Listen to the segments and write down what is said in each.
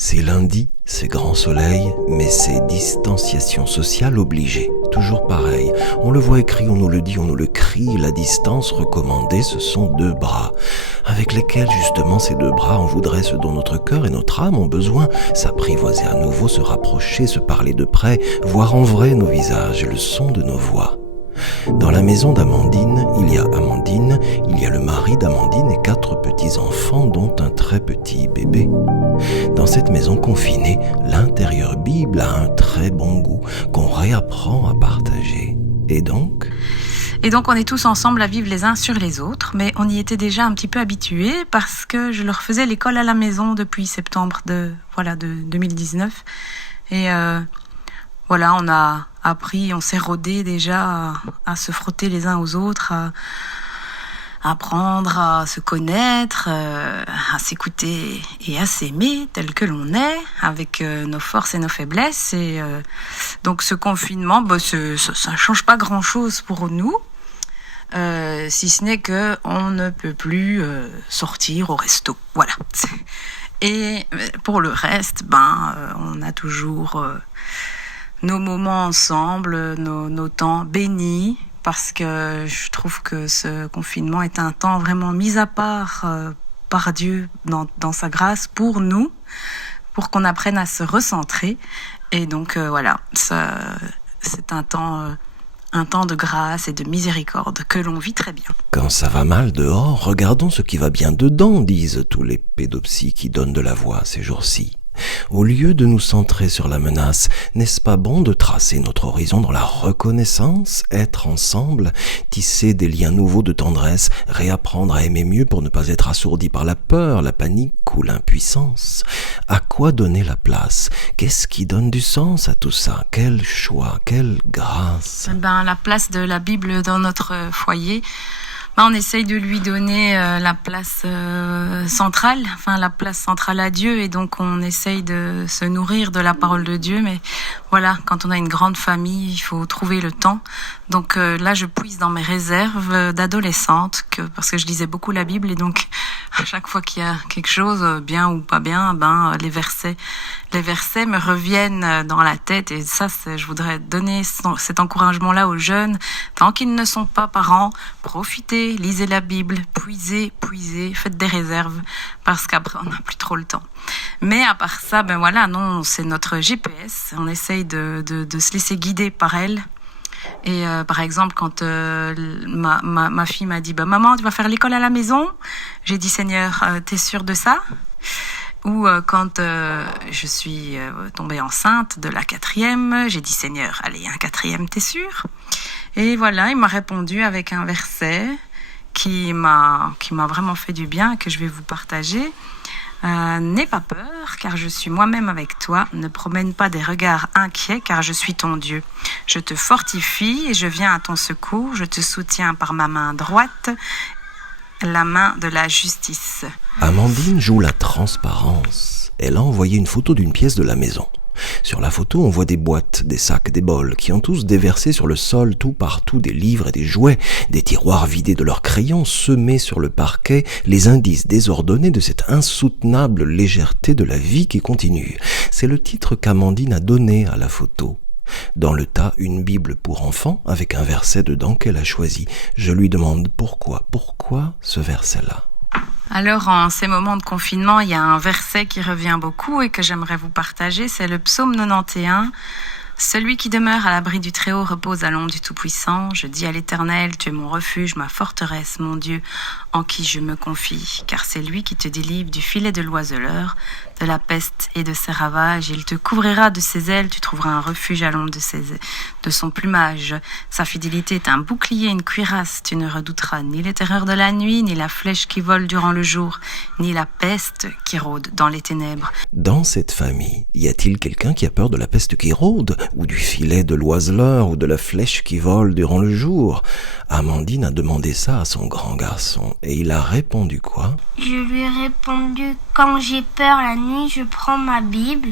C'est lundi, c'est grand soleil, mais c'est distanciation sociale obligée. Toujours pareil, on le voit écrit, on nous le dit, on nous le crie, la distance recommandée, ce sont 2 bras, avec lesquels justement ces 2 bras, on voudrait ce dont notre cœur et notre âme ont besoin, s'apprivoiser à nouveau, se rapprocher, se parler de près, voir en vrai nos visages et le son de nos voix. Dans la maison d'Amandine, il y a Amandine, il y a le mari d'Amandine et 4 petits-enfants, dont un très petit bébé. Dans cette maison confinée, l'intérieur Bible a un très bon goût qu'on réapprend à partager. Et donc, on est tous ensemble à vivre les uns sur les autres, mais on y était déjà un petit peu habitués parce que je leur faisais l'école à la maison depuis septembre de 2019. Et on a appris, on s'est rodés déjà à se frotter les uns aux autres, à apprendre à se connaître, à s'écouter et à s'aimer tel que l'on est, avec nos forces et nos faiblesses. Et donc ce confinement, ça change pas grand-chose pour nous, si ce n'est que on ne peut plus sortir au resto. Voilà. Et pour le reste, on a toujours nos moments ensemble, nos temps bénis, parce que je trouve que ce confinement est un temps vraiment mis à part par Dieu dans sa grâce pour nous, pour qu'on apprenne à se recentrer. Et donc c'est un temps de grâce et de miséricorde que l'on vit très bien. quand ça va mal dehors, regardons ce qui va bien dedans, disent tous les pédopsies qui donnent de la voix ces jours-ci. Au lieu de nous centrer sur la menace, n'est-ce pas bon de tracer notre horizon dans la reconnaissance, être ensemble, tisser des liens nouveaux de tendresse, réapprendre à aimer mieux pour ne pas être assourdi par la peur, la panique ou l'impuissance? À quoi donner la place? Qu'est-ce qui donne du sens à tout ça? Quel choix, quelle grâce! La place de la Bible dans notre foyer, on essaye de lui donner la place centrale, la place centrale à Dieu, et donc on essaye de se nourrir de la parole de Dieu. Mais voilà, quand on a une grande famille, il faut trouver le temps. Donc là, je puise dans mes réserves d'adolescente, parce que je lisais beaucoup la Bible, et donc à chaque fois qu'il y a quelque chose, bien ou pas bien, les versets me reviennent dans la tête. Et ça, je voudrais donner cet encouragement-là aux jeunes. Tant qu'ils ne sont pas parents, profitez, lisez la Bible, puisez, faites des réserves, parce qu'après, on n'a plus trop le temps. Mais à part ça, non, c'est notre GPS. On essaye de se laisser guider par elle. Et par exemple, quand ma fille m'a dit maman, tu vas faire l'école à la maison, j'ai dit Seigneur, t'es sûre de ça? Ou quand je suis tombée enceinte de la 4e, j'ai dit Seigneur, allez, un 4e, t'es sûre? Et voilà, il m'a répondu avec un verset qui m'a vraiment fait du bien, que je vais vous partager. N'aie pas peur, car je suis moi-même avec toi. Ne promène pas des regards inquiets, car je suis ton Dieu. Je te fortifie et je viens à ton secours. Je te soutiens par ma main droite, la main de la justice. Amandine joue la transparence. Elle a envoyé une photo d'une pièce de la maison. Sur la photo, on voit des boîtes, des sacs, des bols qui ont tous déversé sur le sol tout partout des livres et des jouets, des tiroirs vidés de leurs crayons, semés sur le parquet, les indices désordonnés de cette insoutenable légèreté de la vie qui continue. C'est le titre qu'Amandine a donné à la photo. Dans le tas, une Bible pour enfants avec un verset dedans qu'elle a choisi. Je lui demande pourquoi ce verset-là? Alors, en ces moments de confinement, il y a un verset qui revient beaucoup et que j'aimerais vous partager, c'est le psaume 91. Celui qui demeure à l'abri du Très-Haut repose à l'ombre du Tout-Puissant. Je dis à l'Éternel, tu es mon refuge, ma forteresse, mon Dieu, en qui je me confie. Car c'est lui qui te délivre du filet de l'oiseleur, de la peste et de ses ravages. Il te couvrira de ses ailes, tu trouveras un refuge à l'ombre de son plumage. Sa fidélité est un bouclier, une cuirasse. Tu ne redouteras ni les terreurs de la nuit, ni la flèche qui vole durant le jour, ni la peste qui rôde dans les ténèbres. Dans cette famille, y a-t-il quelqu'un qui a peur de la peste qui rôde, ou du filet de l'oiseleur, ou de la flèche qui vole durant le jour? Amandine a demandé ça à son grand garçon, et il a répondu quoi? Je lui ai répondu, quand j'ai peur la nuit, je prends ma Bible,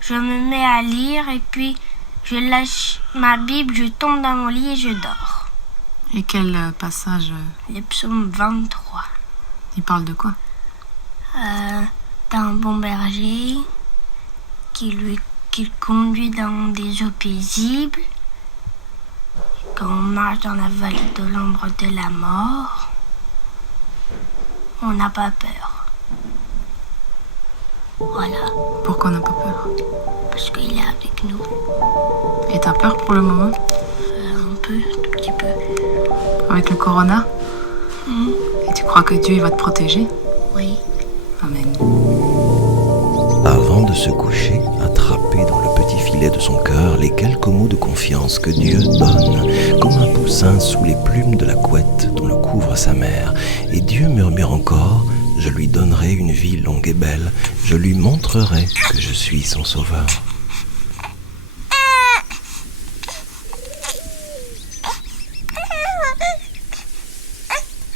je me mets à lire, et puis je lâche ma Bible, je tombe dans mon lit et je dors. Et quel passage? Le psaume 23. Il parle de quoi? D'un bon berger qu'il conduit dans des eaux paisibles. Quand on marche dans la vallée de l'ombre de la mort, on n'a pas peur. Voilà, Pourquoi on n'a pas peur? parce qu'il est avec nous. Et t'as peur pour le moment? Un peu, un tout petit peu. Avec le corona? Et tu crois que Dieu il va te protéger? Oui. Amen. Avant de se coucher, attraper dans le petit filet de son cœur les quelques mots de confiance que Dieu donne, comme un poussin sous les plumes de la couette dont le couvre sa mère. Et Dieu murmure encore: je lui donnerai une vie longue et belle, je lui montrerai que je suis son sauveur.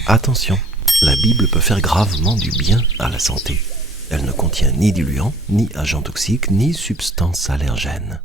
Attention, la Bible peut faire gravement du bien à la santé. Elle ne contient ni diluants, ni agents toxiques, ni substances allergènes.